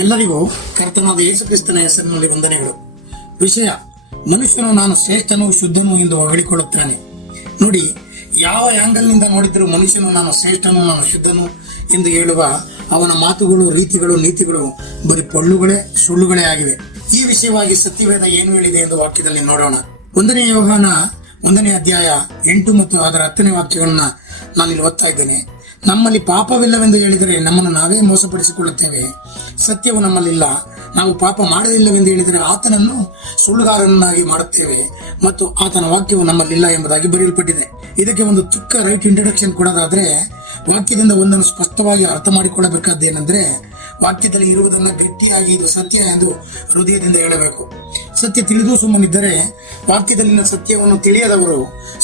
ಎಲ್ಲರಿಗೂ ಕರ್ತನಾದ ಯೇಸು ಕ್ರಿಸ್ತನ ಹೆಸರಿನಲ್ಲಿ ವಂದನೆಗಳು. ವಿಷಯ: ಮನುಷ್ಯನು ನಾನು ಶ್ರೇಷ್ಠನು ಶುದ್ಧನು ಎಂದು ಹೊಗಳಿಕೊಳ್ಳುತ್ತಾನೆ. ನೋಡಿ, ಯಾವ ಆಂಗಲ್ನಿಂದ ನೋಡಿದರೂ ಮನುಷ್ಯನು ನಾನು ಶ್ರೇಷ್ಠನು ನಾನು ಶುದ್ಧನು ಎಂದು ಹೇಳುವ ಅವನ ಮಾತುಗಳು, ರೀತಿಗಳು, ನೀತಿಗಳು ಬರೀ ಪೊಳ್ಳುಗಳೇ, ಸುಳ್ಳುಗಳೇ ಆಗಿವೆ. ಈ ವಿಷಯವಾಗಿ ಸತ್ಯವೇದ ಏನು ಹೇಳಿದೆ ಎಂದು ವಾಕ್ಯದಲ್ಲಿ ನೋಡೋಣ. 1ನೇ ಯೋಹಾನ 1ನೇ ಅಧ್ಯಾಯ 8 ಮತ್ತು ಅದರ 10ನೇ ವಾಕ್ಯಗಳನ್ನ ನಾನಿಲ್ಲಿ ಓದ್ತಾ ಇದ್ದೇನೆ. ನಮ್ಮಲ್ಲಿ ಪಾಪವಿಲ್ಲವೆಂದು ಹೇಳಿದರೆ ನಮ್ಮನ್ನು ನಾವೇ ಮೋಸಪಡಿಸಿಕೊಳ್ಳುತ್ತೇವೆ, ಸತ್ಯವು ನಮ್ಮಲ್ಲಿಲ್ಲ. ನಾವು ಪಾಪ ಮಾಡಲಿಲ್ಲವೆಂದು ಹೇಳಿದರೆ ಆತನನ್ನು ಸುಳ್ಳುಗಾರನನ್ನಾಗಿ ಮಾಡುತ್ತೇವೆ ಮತ್ತು ಆತನ ವಾಕ್ಯವು ನಮ್ಮಲ್ಲಿಲ್ಲ ಎಂಬುದಾಗಿ ಬರೆಯಲ್ಪಟ್ಟಿದೆ. ಇದಕ್ಕೆ ಒಂದು ಚಿಕ್ಕ ರೈಟ್ ಇಂಟ್ರಡಕ್ಷನ್ ಕೊಡೋದಾದ್ರೆ, ವಾಕ್ಯದಿಂದ ಒಂದನ್ನು ಸ್ಪಷ್ಟವಾಗಿ ಅರ್ಥ ಮಾಡಿಕೊಳ್ಳಬೇಕಾದ್ದೇನೆಂದ್ರೆ, ವಾಕ್ಯದಲ್ಲಿ ಇರುವುದನ್ನು ಗಟ್ಟಿಯಾಗಿ ಇದು ಸತ್ಯ ಎಂದು ಹೃದಯದಿಂದ ಹೇಳಬೇಕು. ಸತ್ಯ ತಿಳಿದು ಸುಮ್ಮನಿದ್ದರೆ, ವಾಕ್ಯದಲ್ಲಿನ ಸತ್ಯವನ್ನು ತಿಳಿಯದವರು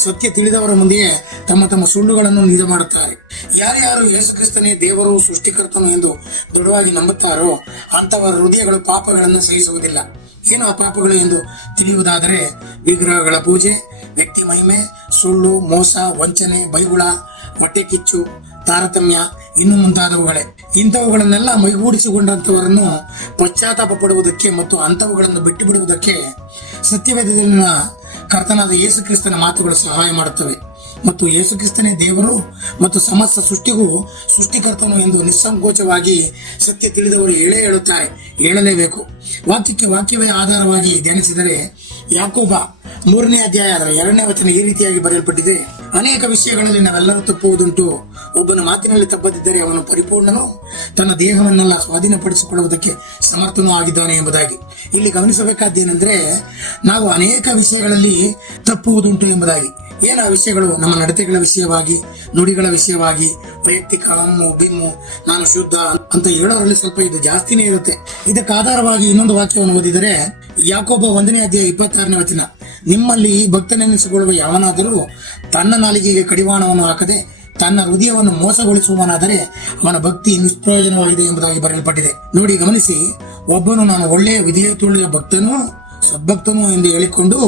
ಸತ್ಯ ತಿಳಿದವರ ಮುಂದೆಯೇ ತಮ್ಮ ತಮ್ಮ ಸುಳ್ಳುಗಳನ್ನು ನಿಜ ಮಾಡುತ್ತಾರೆ. ಯಾರ್ಯಾರು ಯೇಸುಕ್ರಿಸ್ತನೇ ದೇವರು ಸೃಷ್ಟಿಕರ್ತನು ಎಂದು ದೃಢವಾಗಿ ನಂಬುತ್ತಾರೋ ಅಂತವರ ಹೃದಯಗಳು ಪಾಪಗಳನ್ನು ಸಹಿಸುವುದಿಲ್ಲ. ಏನು ಆ ಪಾಪಗಳು ಎಂದು ತಿಳಿಯುವುದಾದರೆ, ವಿಗ್ರಹಗಳ ಪೂಜೆ, ವ್ಯಕ್ತಿ ಮಹಿಮೆ, ಸುಳ್ಳು, ಮೋಸ, ವಂಚನೆ, ಬೈಗುಳ, ಹೊಟ್ಟೆ ಕಿಚ್ಚು, ತಾರತಮ್ಯ, ಇನ್ನು ಮುಂತಾದವುಗಳೇ. ಇಂಥವುಗಳನ್ನೆಲ್ಲ ಮೈಗೂಡಿಸಿಕೊಂಡಂತವರನ್ನು ಪಶ್ಚಾತ್ತಾಪ ಪಡುವುದಕ್ಕೆ ಮತ್ತು ಅಂಥವುಗಳನ್ನು ಬಿಟ್ಟು ಬಿಡುವುದಕ್ಕೆ ಸತ್ಯವೇದದಲ್ಲಿನ ಕರ್ತನಾದ ಯೇಸು ಕ್ರಿಸ್ತನ ಮಾತುಗಳು ಸಹಾಯ ಮಾಡುತ್ತವೆ. ಮತ್ತು ಯೇಸು ಕ್ರಿಸ್ತನೇ ದೇವರು ಮತ್ತು ಸಮಸ್ತ ಸೃಷ್ಟಿಗೂ ಸೃಷ್ಟಿಕರ್ತನು ಎಂದು ನಿಸ್ಸಂಕೋಚವಾಗಿ ಸತ್ಯ ತಿಳಿದವರು ಹೇಳುತ್ತಾರೆ, ಹೇಳಲೇಬೇಕು. ವಾಕ್ಯಕ್ಕೆ ವಾಕ್ಯವೇ ಆಧಾರವಾಗಿ ಧ್ಯಾನಿಸಿದರೆ, ಯಾಕೋಬ 3ನೇ ಅಧ್ಯಾಯ 2ನೇ ವಚನ ಈ ರೀತಿಯಾಗಿ ಬರೆಯಲ್ಪಟ್ಟಿದೆ: ಅನೇಕ ವಿಷಯಗಳಲ್ಲಿ ನಾವೆಲ್ಲರೂ ತಪ್ಪುವುದುಂಟು. ಒಬ್ಬನು ಮಾತಿನಲ್ಲಿ ತಪ್ಪದಿದ್ದರೆ ಅವನು ಪರಿಪೂರ್ಣನು, ತನ್ನ ದೇಹವನ್ನೆಲ್ಲ ಸ್ವಾಧೀನಪಡಿಸಿಕೊಳ್ಳುವುದಕ್ಕೆ ಸಮರ್ಥನೂ ಆಗಿದ್ದಾನೆ ಎಂಬುದಾಗಿ. ಇಲ್ಲಿ ಗಮನಿಸಬೇಕಾದ್ದೇನೆಂದ್ರೆ, ನಾವು ಅನೇಕ ವಿಷಯಗಳಲ್ಲಿ ತಪ್ಪುವುದುಂಟು ಎಂಬುದಾಗಿ. ಏನು ಆ ವಿಷಯಗಳು? ನಮ್ಮ ನಡತೆಗಳ ವಿಷಯವಾಗಿ, ನುಡಿಗಳ ವಿಷಯವಾಗಿ, ವೈಯಕ್ತಿಕ ಹಮ್ಮು ಬಿಮ್ಮು, ನಾನು ಶುದ್ಧ ಅಂತ ಹೇಳೋರಲ್ಲಿ ಸ್ವಲ್ಪ ಇದು ಜಾಸ್ತಿನೇ ಇರುತ್ತೆ. ಇದಕ್ಕೆ ಆಧಾರವಾಗಿ ಇನ್ನೊಂದು ವಾಕ್ಯವನ್ನು ಓದಿದರೆ, ಯಾಕೋಬ 1ನೇ ಅಧ್ಯಾಯ 26ನೇ ವಚನ: ನಿಮ್ಮಲ್ಲಿ ಭಕ್ತನೆನಿಸಿಕೊಳ್ಳುವ ಯಾವನಾದರೂ ತನ್ನ ನಾಲಿಗೆಗೆ ಕಡಿವಾಣವನ್ನು ಹಾಕದೆ ತನ್ನ ಹೃದಯವನ್ನು ಮೋಸಗೊಳಿಸುವವನಾದರೆ ಅವನ ಭಕ್ತಿ ನಿಷ್ಪ್ರಯೋಜನವಾಗಿದೆ ಎಂಬುದಾಗಿ ಬರೆಯಲ್ಪಟ್ಟಿದೆ. ನೋಡಿ, ಗಮನಿಸಿ. ಒಬ್ಬನು ನಾನು ಒಳ್ಳೆಯ ವಿಧೇಯತೆಯುಳ್ಳ ಭಕ್ತನು ಸದ್ಭಕ್ತನು ಎಂದು ಹೇಳಿಕೊಂಡು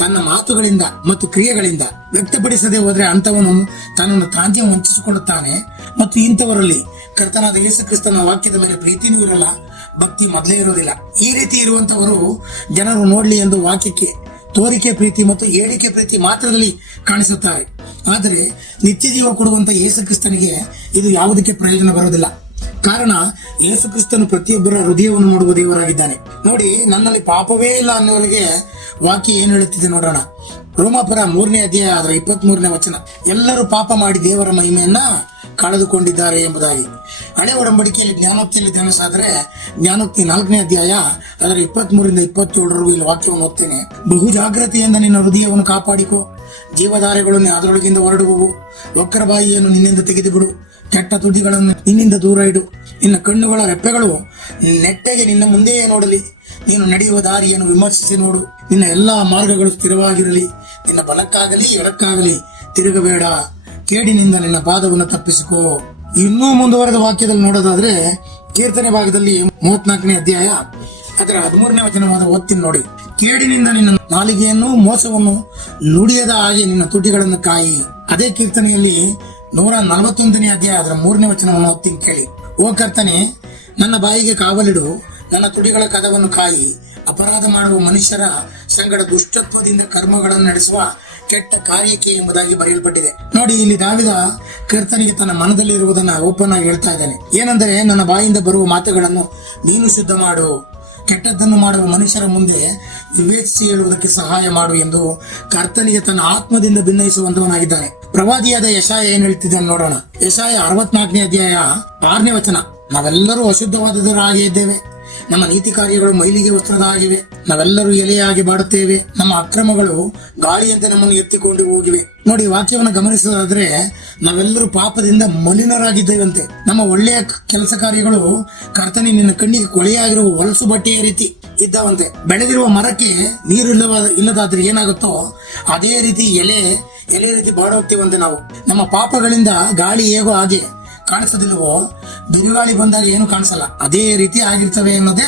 ತನ್ನ ಮಾತುಗಳಿಂದ ಮತ್ತು ಕ್ರಿಯೆಗಳಿಂದ ವ್ಯಕ್ತಪಡಿಸದೆ ಹೋದ್ರೆ ಅಂತವನು ತನ್ನನ್ನು ತಾನೇ ವಂಚಿಸಿಕೊಳ್ಳುತ್ತಾನೆ. ಮತ್ತು ಇಂಥವರಲ್ಲಿ ಕರ್ತನಾದ ಯೇಸು ಕ್ರಿಸ್ತನ ವಾಕ್ಯದ ಮೇಲೆ ಪ್ರೀತಿನೂ ಇರಲ್ಲ, ಭಕ್ತಿ ಮೊದಲೇ ಇರೋದಿಲ್ಲ. ಈ ರೀತಿ ಇರುವಂತವರು ಜನರು ನೋಡ್ಲಿ ಎಂದು ವಾಕ್ಯಕ್ಕೆ ತೋರಿಕೆ ಪ್ರೀತಿ ಮತ್ತು ಹೇಳಿಕೆ ಪ್ರೀತಿ ಮಾತ್ರದಲ್ಲಿ ಕಾಣಿಸುತ್ತಾರೆ. ಆದರೆ ನಿತ್ಯ ಜೀವ ಕೊಡುವಂತ ಯೇಸು ಕ್ರಿಸ್ತನಿಗೆ ಇದು ಯಾವುದಕ್ಕೆ ಪ್ರಯೋಜನ ಬರುವುದಿಲ್ಲ. ಕಾರಣ, ಯೇಸು ಕ್ರಿಸ್ತನು ಪ್ರತಿಯೊಬ್ಬರ ಹೃದಯವನ್ನು ನೋಡುವ ದೇವರಾಗಿದ್ದಾನೆ. ನೋಡಿ, ನನ್ನಲ್ಲಿ ಪಾಪವೇ ಇಲ್ಲ ಅನ್ನೋರಿಗೆ ವಾಕ್ಯ ಏನು ಹೇಳುತ್ತಿದೆ ನೋಡೋಣ. ರೋಮಾಪುರ 3ನೇ ಅಧ್ಯಾಯ 23ನೇ ವಚನ: ಎಲ್ಲರೂ ಪಾಪ ಮಾಡಿ ದೇವರ ಮಹಿಮೆಯನ್ನ ಕಳೆದುಕೊಂಡಿದ್ದಾರೆ ಎಂಬುದಾಗಿ. ಹಳೆ ಒಡಂಬಡಿಕೆಯಲ್ಲಿ ಜ್ಞಾನೋಕ್ತಿಯಲ್ಲಿ ಧ್ಯಾನಿಸಾದರೆ, ಜ್ಞಾನೋಕ್ತಿ 4ನೇ ಅಧ್ಯಾಯ 23ರಿಂದ 27 ಇಲ್ಲಿ ವಾಕ್ಯವನ್ನು ಓದ್ತೇನೆ: ಬಹು ಜಾಗ್ರತೆಯಿಂದ ನಿನ್ನ ಹೃದಯವನ್ನು ಕಾಪಾಡಿಕೋ, ಜೀವಧಾರೆಗಳನ್ನು ಅದರೊಳಗಿಂದ ಹೊರಡುವವು. ವಕ್ರ ಬಾಯಿಯನ್ನು ನಿನ್ನಿಂದ ತೆಗೆದು ಬಿಡು, ಕೆಟ್ಟ ತುಟಿಗಳನ್ನು ನಿನ್ನಿಂದ ದೂರ ಇಡು. ನಿನ್ನ ಕಣ್ಣುಗಳ ರೆಪ್ಪೆಗಳು ನೆಟ್ಟಗೆ ನಿನ್ನ ಮುಂದೆಯೇ ನೋಡಲಿ. ನೀನು ನಡೆಯುವ ದಾರಿಯನ್ನು ವಿಮರ್ಶಿಸಿ ನೋಡು. ನಿನ್ನ ಎಲ್ಲಾ ಮಾರ್ಗಗಳು ಸ್ಥಿರವಾಗಿರಲಿ. ನಿನ್ನ ಬಲಕ್ಕಾಗಲಿ ಎಡಕ್ಕಾಗಲಿ ತಿರುಗಬೇಡ. ಕೇಡಿನಿಂದ ನಿನ್ನ ಪಾದವನ್ನು ತಪ್ಪಿಸಿಕೋ. ಇನ್ನೂ ಮುಂದುವರೆದ ವಾಕ್ಯದಲ್ಲಿ ನೋಡೋದಾದ್ರೆ, ಕೀರ್ತನೆ ಭಾಗದಲ್ಲಿ 34ನೇ ಅಧ್ಯಾಯ ಅದರ 13ನೇ ವಚನವಾದ ಓದ್ತೀನಿ ನೋಡಿ: ಕೇಡಿನಿಂದ ನಿನ್ನ ನಾಲಿಗೆಯನ್ನು, ಮೋಸವನ್ನು ನುಡಿಯದ ಹಾಗೆ ನಿನ್ನ ತುಟಿಗಳನ್ನು ಕಾಯಿ. ಅದೇ ಕೀರ್ತನೆಯಲ್ಲಿ 141ನೇ ಅಧ್ಯಾಯ ಅದರ 3ನೇ ವಚನವನ್ನು ಓದ್ತೀನಿ ಕೇಳಿ: ಓ ಕರ್ತನೆ, ನನ್ನ ಬಾಯಿಗೆ ಕಾವಲಿಡು, ನನ್ನ ತುಟಿಗಳ ಕದವನ್ನು ಕಾಯಿ. ಅಪರಾಧ ಮಾಡುವ ಮನುಷ್ಯರ ಸಂಗಡ ದುಷ್ಟತ್ವದಿಂದ ಕರ್ಮಗಳನ್ನು ನಡೆಸುವ ಕೆಟ್ಟ ಕಾರ್ಯಕ್ಕೆ ಎಂಬುದಾಗಿ ಬರೆಯಲ್ಪಟ್ಟಿದೆ. ನೋಡಿ, ಇಲ್ಲಿ ದಾವಿದ ಕರ್ತನಿಗೆ ತನ್ನ ಮನದಲ್ಲಿರುವುದನ್ನ ಓಪನ್ ಆಗಿ ಹೇಳ್ತಾ ಇದ್ದಾನೆ. ಏನೆಂದರೆ, ನನ್ನ ಬಾಯಿಂದ ಬರುವ ಮಾತುಗಳನ್ನು ನೀನು ಶುದ್ಧ ಮಾಡು, ಕೆಟ್ಟದ್ದನ್ನು ಮಾಡುವ ಮನುಷ್ಯರ ಮುಂದೆ ವಿವೇಚಿಸಿ ಹೇಳುವುದಕ್ಕೆ ಸಹಾಯ ಮಾಡು ಎಂದು ಕರ್ತನಿಗೆ ತನ್ನ ಆತ್ಮದಿಂದ ಭಿನ್ನಯಿಸುವಂತವನಾಗಿದ್ದಾನೆ. ಪ್ರವಾದಿಯಾದ ಯೆಶಾಯ ಏನ್ ಹೇಳ್ತಿದ್ದಾನೆ ನೋಡೋಣ. ಯೆಶಾಯ 64ನೇ ಅಧ್ಯಾಯ 6ನೇ ವಚನ: ನಾವೆಲ್ಲರೂ ಅಶುದ್ಧವಾದದರ ಹಾಗೆ ಇದ್ದೇವೆ, ನಮ್ಮ ನೀತಿ ಕಾರ್ಯಗಳು ಮೈಲಿಗೆ ವಸ್ತ್ರದ ಆಗಿವೆ. ನಾವೆಲ್ಲರೂ ಎಲೆಯಾಗಿ ಬಾಡುತ್ತೇವೆ, ನಮ್ಮ ಅಕ್ರಮಗಳು ಗಾಳಿಯಂತೆ ನಮ್ಮನ್ನು ಎತ್ತಿಕೊಂಡು ಹೋಗಿವೆ. ನೋಡಿ, ವಾಕ್ಯವನ್ನು ಗಮನಿಸೋದಾದ್ರೆ, ನಾವೆಲ್ಲರೂ ಪಾಪದಿಂದ ಮಲಿನರಾಗಿದ್ದೇವಂತೆ. ನಮ್ಮ ಒಳ್ಳೆಯ ಕೆಲಸ ಕಾರ್ಯಗಳು ಕರ್ತನೆ ನಿನ್ನ ಕಣ್ಣಿಗೆ ಕೊಳೆಯಾಗಿರುವ ಹೊಲಸು ಬಟ್ಟೆಯ ರೀತಿ ಇದ್ದಾವಂತೆ. ಬೆಳೆದಿರುವ ಮರಕ್ಕೆ ನೀರು ಇಲ್ಲದಾದ್ರೆ ಏನಾಗುತ್ತೋ ಅದೇ ರೀತಿ ಎಲೆ ರೀತಿ ಬಾಡುತ್ತೇವಂತೆ ನಾವು. ನಮ್ಮ ಪಾಪಗಳಿಂದ ಗಾಳಿ ಹೇಗೋ ಹಾಗೆ ಕಾಣಿಸೋದಿಲ್ವೋ, ಬಿರುಗಾಳಿ ಬಂದಾಗ ಏನು ಕಾಣಿಸಲ್ಲ, ಅದೇ ರೀತಿ ಆಗಿರ್ತವೆ ಅನ್ನೋದೇ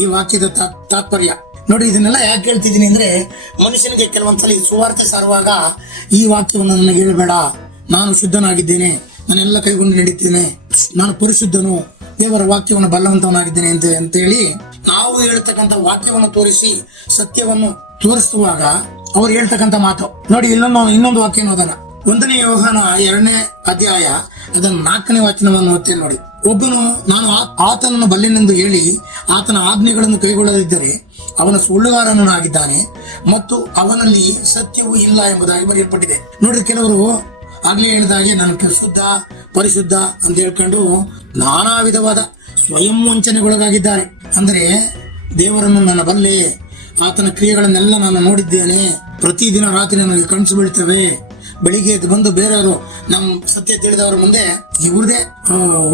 ಈ ವಾಕ್ಯದ ತಾತ್ಪರ್ಯ. ನೋಡಿ, ಇದನ್ನೆಲ್ಲ ಯಾಕೆ ಹೇಳ್ತಿದ್ದೀನಿ ಅಂದ್ರೆ, ಮನುಷ್ಯನಿಗೆ ಕೆಲವೊಂದ್ಸಲಿ ಸುವಾರ್ತೆ ಸಾರುವಾಗ ಈ ವಾಕ್ಯವನ್ನು ನನಗೆ ಹೇಳ್ಬೇಡ, ನಾನು ಶುದ್ಧನಾಗಿದ್ದೇನೆ, ನಾನೆಲ್ಲ ಕೈಗೊಂಡು ನಡೀತೇನೆ, ನಾನು ಪರಿಶುದ್ಧನು ದೇವರ ವಾಕ್ಯವನ್ನು ಬಲ್ಲವಂತವನಾಗಿದ್ದೇನೆ ಅಂತೇಳಿ ನಾವು ಹೇಳ್ತಕ್ಕಂಥ ವಾಕ್ಯವನ್ನು ತೋರಿಸಿ ಸತ್ಯವನ್ನು ತೋರಿಸುವಾಗ ಅವ್ರು ಹೇಳ್ತಕ್ಕಂಥ ಮಾತು ನೋಡಿ. ಇನ್ನೊಂದು ವಾಕ್ಯ ಓದೋಣ. 1 ಯೋಹಾನ 2ನೇ ಅಧ್ಯಾಯ ಅದನ್ನ 4ನೇ ವಚನವನ್ನು ಓದ್ತೇನೆ ನೋಡಿ. ಒಬ್ಬನು ನಾನು ಆತನನ್ನು ಬಲ್ಲೆನೆಂದು ಹೇಳಿ ಆತನ ಆಜ್ಞೆಗಳನ್ನು ಕೈಗೊಳ್ಳದಿದ್ದರೆ ಅವನ ಸುಳ್ಳುಗಾರನಾಗಿದ್ದಾನೆ ಮತ್ತು ಅವನಲ್ಲಿ ಸತ್ಯವೂ ಇಲ್ಲ ಎಂಬುದಾಗಿ ಬರೆಯಲ್ಪಟ್ಟಿದೆ. ನೋಡಿ, ಕೆಲವರು ಆಗ್ಲೇ ಹೇಳಿದಾಗೆ ನಾನು ಶುದ್ಧ ಪರಿಶುದ್ಧ ಅಂತ ಹೇಳ್ಕೊಂಡು ನಾನಾ ವಿಧವಾದ ಸ್ವಯಂ ವಂಚನೆಗೊಳಗಾಗಿದ್ದಾರೆ. ಅಂದ್ರೆ ದೇವರನ್ನು ನನ್ನ ಬಲ್ಲೆ, ಆತನ ಕ್ರಿಯೆಗಳನ್ನೆಲ್ಲ ನಾನು ನೋಡಿದ್ದೇನೆ, ಪ್ರತಿದಿನ ರಾತ್ರಿ ನನಗೆ ಕನಸು ಬೀಳ್ತವೆ, ಬೆಳಿಗ್ಗೆ ಎದ್ದು ಬಂದು ಬೇರೆಯವರು ನಮ್ಮ ಸತ್ಯ ತಿಳಿದವರ ಮುಂದೆ ಇವ್ರದೇ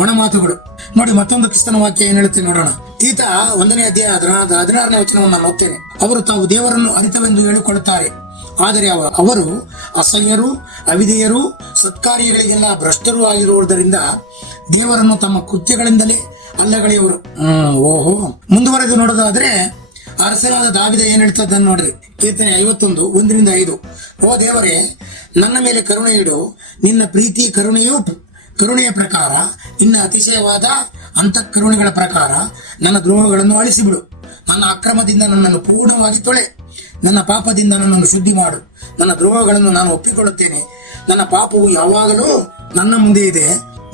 ಒಣ ಮಾತುಗಳು. ನೋಡಿ, ಮತ್ತೊಂದು ಕ್ರಿಸ್ತನ ವಾಕ್ಯ ಏನ್ ಹೇಳುತ್ತೆ ನೋಡೋಣ. ತೀತ 1ನೇ ಅಧ್ಯಾಯ 16ನೇ ವಚನವನ್ನು ನಾನು ಓದ್ತೇನೆ. ಅವರು ತಾವು ದೇವರನ್ನು ಅರಿತವೆಂದು ಹೇಳಿಕೊಳ್ಳುತ್ತಾರೆ, ಆದರೆ ಅವರು ಅಸಹ್ಯರು, ಅವಿಧೇಯರು, ಸತ್ಕಾರ್ಯಗಳಿಗೆಲ್ಲ ಭ್ರಷ್ಟರು ಆಗಿರುವುದರಿಂದ ದೇವರನ್ನು ತಮ್ಮ ಕೃತ್ಯಗಳಿಂದಲೇ ಅಲ್ಲಗಳೆಯವರು. ಓಹೋ, ಮುಂದುವರೆದು ನೋಡೋದಾದ್ರೆ ಅರಸನಾದ ದಾವಿದ ಏನ್ ಹೇಳ್ತದ ನೋಡ್ರಿ. ಕೀರ್ತನೆ 51 1ರಿಂದ 5. ಓ ದೇವರೇ, ನನ್ನ ಮೇಲೆ ಕರುಣೆ ಇಡು, ನಿನ್ನ ಪ್ರೀತಿ ಕರುಣೆಯ ಪ್ರಕಾರ, ನಿನ್ನ ಅತಿಶಯವಾದ ಅಂತಃಕರುಣೆಗಳ ಪ್ರಕಾರ ನನ್ನ ದ್ರೋಹಗಳನ್ನು ಅಳಿಸಿಬಿಡು. ನನ್ನ ಅಕ್ರಮದಿಂದ ನನ್ನನ್ನು ಪೂರ್ಣವಾಗಿ ತೊಳೆ, ನನ್ನ ಪಾಪದಿಂದ ನನ್ನನ್ನು ಶುದ್ಧಿ ಮಾಡು. ನನ್ನ ದ್ರೋಹಗಳನ್ನು ನಾನು ಒಪ್ಪಿಕೊಳ್ಳುತ್ತೇನೆ, ನನ್ನ ಪಾಪವು ಯಾವಾಗಲೂ ನನ್ನ ಮುಂದೆ ಇದೆ.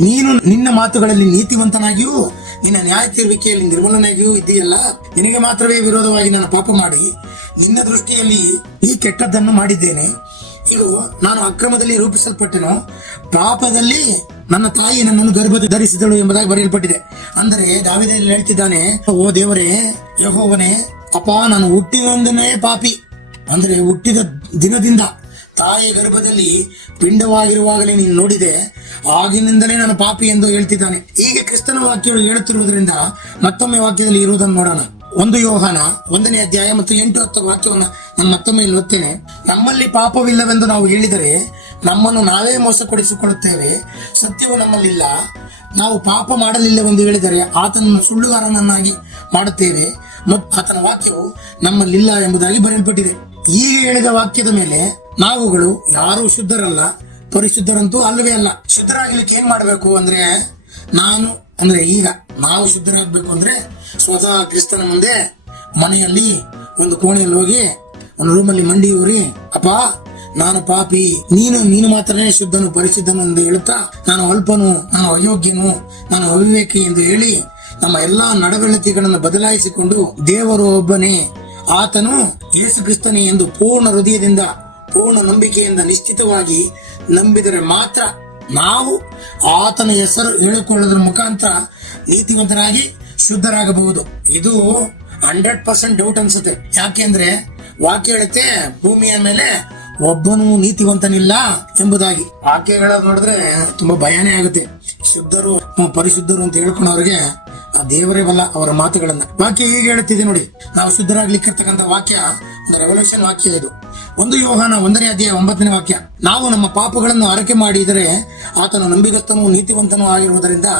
ನೀನು ನಿನ್ನ ಮಾತುಗಳಲ್ಲಿ ನೀತಿವಂತನಾಗಿಯೂ ನಿನ್ನ ನ್ಯಾಯ ತೀರ್ವಿಕೆಯಲ್ಲಿ ನಿರ್ಮಲನಾಗಿಯೂ ಇದ್ದೀಯಲ್ಲ. ನಿನಗೆ ಮಾತ್ರವೇ ವಿರೋಧವಾಗಿ ನಾನು ಪಾಪ ಮಾಡಿ ನಿನ್ನ ದೃಷ್ಟಿಯಲ್ಲಿ ಈ ಕೆಟ್ಟದ್ದನ್ನು ಮಾಡಿದ್ದೇನೆ. ಇದು ನಾನು ಅಕ್ರಮದಲ್ಲಿ ರೂಪಿಸಲ್ಪಟ್ಟೆನು, ಪಾಪದಲ್ಲಿ ನನ್ನ ತಾಯಿ ನನ್ನನ್ನು ಗರ್ಭದಲ್ಲಿ ಧರಿಸಿದಳು ಎಂಬುದಾಗಿ ಬರೆಯಲ್ಪಟ್ಟಿದೆ. ಅಂದರೆ ದಾವೀದನಲ್ಲಿ ಹೇಳ್ತಿದ್ದಾನೆ, ಓ ದೇವರೇ, ಯೆಹೋವನೇ, ಅಪ್ಪ, ನಾನು ಹುಟ್ಟಿದಂದನೇ ಪಾಪಿ. ಅಂದ್ರೆ ಹುಟ್ಟಿದ ದಿನದಿಂದ ತಾಯಿ ಗರ್ಭದಲ್ಲಿ ಪಿಂಡವಾಗಿರುವಾಗಲೇ ನೀನು ನೋಡಿದೆ, ಆಗಿನಿಂದಲೇ ನಾನು ಪಾಪಿ ಎಂದು ಹೇಳ್ತಿದ್ದಾನೆ. ಹೀಗೆ ಕ್ರಿಸ್ತನ ವಾಕ್ಯಗಳು ಹೇಳುತ್ತಿರುವುದರಿಂದ ಮತ್ತೊಮ್ಮೆ ವಾಕ್ಯದಲ್ಲಿ ಇರುವುದನ್ನು ನೋಡೋಣ. 1 ಯೋಹಾನ 1ನೇ ಅಧ್ಯಾಯ ಮತ್ತು 8-10 ವಾಕ್ಯವನ್ನು ನಾನು ಮತ್ತೊಮ್ಮೆ ಓದ್ತೇನೆ. ನಮ್ಮಲ್ಲಿ ಪಾಪವಿಲ್ಲವೆಂದು ನಾವು ಹೇಳಿದರೆ ನಮ್ಮನ್ನು ನಾವೇ ಮೋಸಪಡಿಸಿಕೊಳ್ಳುತ್ತೇವೆ, ಸತ್ಯವು ನಮ್ಮಲ್ಲಿಲ್ಲ. ನಾವು ಪಾಪ ಮಾಡಲಿಲ್ಲವೆಂದು ಹೇಳಿದರೆ ಆತನನ್ನು ಸುಳ್ಳುಗಾರನನ್ನಾಗಿ ಮಾಡುತ್ತೇವೆ ಮತ್ತು ಆತನ ವಾಕ್ಯವು ನಮ್ಮಲ್ಲಿಲ್ಲ ಎಂಬುದಾಗಿ ಬರೆಯಲ್ಪಟ್ಟಿದೆ. ಈಗ ಹೇಳಿದ ವಾಕ್ಯದ ಮೇಲೆ ನಾವುಗಳು ಯಾರೂ ಶುದ್ಧರಲ್ಲ, ಪರಿಶುದ್ಧರಂತೂ ಅಲ್ಲವೇ ಅಲ್ಲ. ಶುದ್ಧರಾಗ್ಲಿಕ್ಕೆ ಏನ್ ಮಾಡ್ಬೇಕು ಅಂದ್ರೆ ಈಗ ನಾವು ಶುದ್ಧರಾಗ್ಬೇಕು ಅಂದ್ರೆ ಸ್ವತಃ ಕ್ರಿಸ್ತನ ಮುಂದೆ ಮನೆಯಲ್ಲಿ ಒಂದು ಕೋಣೆಯಲ್ಲಿ ಹೋಗಿ ಒಂದು ರೂಮಲ್ಲಿ ಮಂಡಿ ಊರಿ, ಅಪ್ಪ, ನಾನು ಪಾಪಿ, ನೀನು ಮಾತ್ರನೇ ಶುದ್ಧನು ಪರಿಶುದ್ಧನು ಎಂದು ಹೇಳುತ್ತಾ, ನಾನು ಅಲ್ಪನು, ನಾನು ಅಯೋಗ್ಯನು, ನಾನು ಅವಿವೇಕಿ ಎಂದು ಹೇಳಿ ನಮ್ಮ ಎಲ್ಲಾ ನಡವಳಿಕೆಗಳನ್ನು ಬದಲಾಯಿಸಿಕೊಂಡು ದೇವರು ಒಬ್ಬನೇ, ಆತನು ಯೇಸು ಕ್ರಿಸ್ತನೇ ಎಂದು ಪೂರ್ಣ ಹೃದಯದಿಂದ ಪೂರ್ಣ ನಂಬಿಕೆಯಿಂದ ನಿಶ್ಚಿತವಾಗಿ ನಂಬಿದರೆ ಮಾತ್ರ ನಾವು ಆತನ ಹೆಸರು ಹೇಳಿಕೊಳ್ಳೋದ್ರ ಮುಖಾಂತರ ನೀತಿವಂತರಾಗಿ ಶುದ್ಧರಾಗಬಹುದು. ಇದು 100% ಡೌಟ್ ಅನ್ಸುತ್ತೆ. ಯಾಕೆಂದ್ರೆ ವಾಕ್ಯ ಹೇಳುತ್ತೆ, ಭೂಮಿಯ ಮೇಲೆ ಒಬ್ಬನು ನೀತಿವಂತನಿಲ್ಲ ಎಂಬುದಾಗಿ. ವಾಕ್ಯಗಳ ನೋಡಿದ್ರೆ ತುಂಬಾ ಭಯನೇ ಆಗುತ್ತೆ. ಶುದ್ಧರು ಪರಿಶುದ್ಧರು ಅಂತ ಹೇಳ್ಕೊಂಡವ್ರಿಗೆ ಆ ದೇವರೇ ಬಲ್ಲ ಅವರ ಮಾತುಗಳನ್ನ. ವಾಕ್ಯ ಹೀಗೆ ಹೇಳುತ್ತಿದೆ ನೋಡಿ. ನಾವು ಶುದ್ಧರಾಗ್ಲಿಕ್ಕಿರ್ತಕ್ಕಂಥ ವಾಕ್ಯ ಒಂದು ರೆವಲ್ಯೂಷನ್ ವಾಕ್ಯ ಇದು. 1 ಯೋಹಾನ 1ನೇ ಅಧ್ಯಾಯ 9ನೇ ವಾಕ್ಯ. ನಾವು ನಮ್ಮ ಪಾಪಗಳನ್ನು ಅರಕೆ ಮಾಡಿದರೆ ಆತನು ನಂಬಿಗಸ್ತನೂ ನೀತಿವಂತನೂ ಆಗಿರುವುದರಿಂದ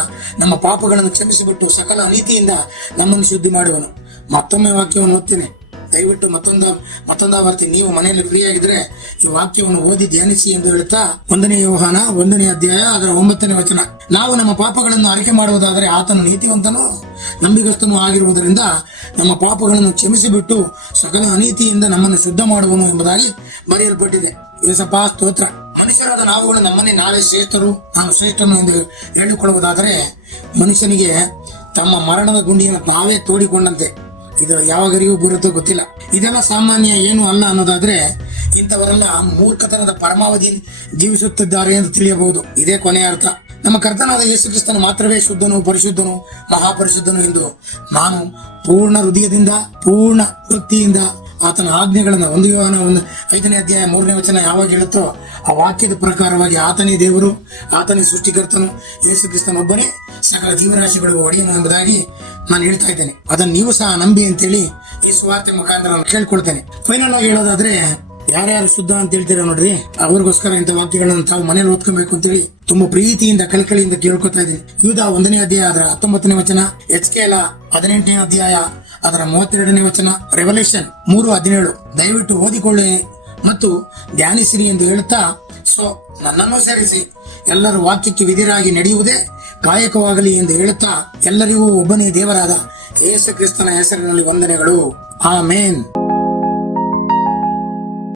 ನಮ್ಮ ಪಾಪಗಳನ್ನು ಕ್ಷಮಿಸಿಬಿಟ್ಟು ಸಕಲ ನೀತಿಯಿಂದ ನಮ್ಮನ್ನು ಶುದ್ಧಿ ಮಾಡುವನು. ಮತ್ತೊಮ್ಮೆ ವಾಕ್ಯವನ್ನು ಓದ್ತೇನೆ, ದಯವಿಟ್ಟು ಮತ್ತೊಂದಾವರ್ತಿ ನೀವು ಮನೆಯಲ್ಲಿ ಫ್ರೀ ಆಗಿದ್ರೆ ಈ ವಾಕ್ಯವನ್ನು ಓದಿ ಧ್ಯಾನಿಸಿ ಎಂದು ಹೇಳುತ್ತಾ 1 ಯೋಹಾನ 1ನೇ ಅಧ್ಯಾಯ ಅದರ 9ನೇ ವಚನ. ನಾವು ನಮ್ಮ ಪಾಪಗಳನ್ನು ಅರಿಕೆ ಮಾಡುವುದಾದರೆ ಆತನು ನೀತಿವಂತನೂ ನಂಬಿಗಸ್ತನೂ ಆಗಿರುವುದರಿಂದ ನಮ್ಮ ಪಾಪಗಳನ್ನು ಕ್ಷಮಿಸಿಬಿಟ್ಟು ಸಕಲ ಅನೀತಿಯಿಂದ ನಮ್ಮನ್ನು ಶುದ್ಧ ಮಾಡುವನು ಎಂಬುದಾಗಿ ಬರೆಯಲ್ಪಟ್ಟಿದೆ. ಯೇಸಪ್ಪ ಸ್ತೋತ್ರ. ಮನುಷ್ಯರಾದ ನಾವುಗಳು ನಮ್ಮನ್ನೇ ನಾವೇ ಶ್ರೇಷ್ಠರು, ನಾನು ಶ್ರೇಷ್ಠನು ಎಂದು ಹೇಳಿಕೊಳ್ಳುವುದಾದರೆ ಮನುಷ್ಯನಿಗೆ ತಮ್ಮ ಮರಣದ ಗುಂಡಿಯನ್ನು ನಾವೇ ತೋಡಿಕೊಂಡಂತೆ. ಇದು ಯಾವಾಗರಿಗೂ ಬರುತ್ತೋ ಗೊತ್ತಿಲ್ಲ. ಇದೆಲ್ಲ ಸಾಮಾನ್ಯ ಏನು ಅಲ್ಲ ಅನ್ನೋದಾದ್ರೆ ಇಂಥವರೆಲ್ಲ ಮೂರ್ಖತನದ ಪರಮಾವಧಿ ಜೀವಿಸುತ್ತಿದ್ದಾರೆ ಎಂದು ತಿಳಿಯಬಹುದು. ಇದೇ ಕೊನೆಯ ಅರ್ಥ. ನಮ್ಮ ಕರ್ತನಾದ ಯೇಸು ಕ್ರಿಸ್ತನು ಮಾತ್ರವೇ ಶುದ್ಧನು, ಪರಿಶುದ್ಧನು, ಮಹಾಪರಿಶುದ್ಧನು ಎಂದು ನಾನು ಪೂರ್ಣ ಹೃದಯದಿಂದ ಪೂರ್ಣ ವೃತ್ತಿಯಿಂದ ಆತನ ಆಜ್ಞೆಗಳನ್ನು 1 ಯೋಹಾನ 5ನೇ ಅಧ್ಯಾಯ 3ನೇ ವಚನ ಯಾವಾಗ ಹೇಳುತ್ತೋ ಆ ವಾಕ್ಯದ ಪ್ರಕಾರವಾಗಿ ಆತನೇ ದೇವರು, ಆತನೇ ಸೃಷ್ಟಿಕರ್ತನು, ಯೇಸು ಕ್ರಿಸ್ತನೊಬ್ಬನೇ ಸಕಲ ಜೀವರಾಶಿಗಳು ಒಡೆಯನು ಎಂಬುದಾಗಿ ನಾನು ಹೇಳ್ತಾ ಇದ್ದೇನೆ. ಅದನ್ನು ನೀವು ಸಹ ನಂಬಿ ಅಂತೇಳಿ ಈ ಸುವಾರ್ತೆ ಮುಖಾಂತರ ನಾನು ಕೇಳ್ಕೊಳ್ತೇನೆ. ಫೈನಲ್ ಆಗಿ ಹೇಳೋದಾದ್ರೆ ಯಾರ್ಯಾರು ಶುದ್ಧ ಅಂತ ಹೇಳ್ತೀರಾ ನೋಡ್ರಿ, ಅವ್ರಿಗೋಸ್ಕರ ಇಂಥ ವಾಕ್ಯಗಳನ್ನು ತಾವು ಮನೇಲಿ ಓದ್ಕೊಬೇಕು ಅಂತೇಳಿ ತುಂಬಾ ಪ್ರೀತಿಯಿಂದ ಕಳಕಳಿಯಿಂದ ಕೇಳ್ಕೊತಾ ಇದ್ದೀನಿ. ಯೂದ 1ನೇ ಅಧ್ಯಾಯ ಅದರ 19ನೇ ವಚನ, ಎಚ್ಕೆಲ 18ನೇ ಅಧ್ಯಾಯ ಅದರ 32ನೇ ವಚನ, ರೆವಲ್ಯೂಷನ್ 3:17 ದಯವಿಟ್ಟು ಓದಿಕೊಳ್ಳಿ ಮತ್ತು ಧ್ಯಾನಿಸಿರಿ ಎಂದು ಹೇಳುತ್ತಾ, ನನ್ನನ್ನು ಸೇರಿಸಿ ಎಲ್ಲರೂ ವಾಕ್ಯಕ್ಕೆ ವಿಧಿರಾಗಿ ನಡೆಯುವುದೇ ಕಾಯಕವಾಗಲಿ ಎಂದು ಹೇಳುತ್ತಾ ಎಲ್ಲರಿಗೂ ಒಬ್ಬನೇ ದೇವರಾದ ಯೇಸು ಕ್ರಿಸ್ತನ ಹೆಸರಿನಲ್ಲಿ ವಂದನೆಗಳು. ಆಮೇನ್.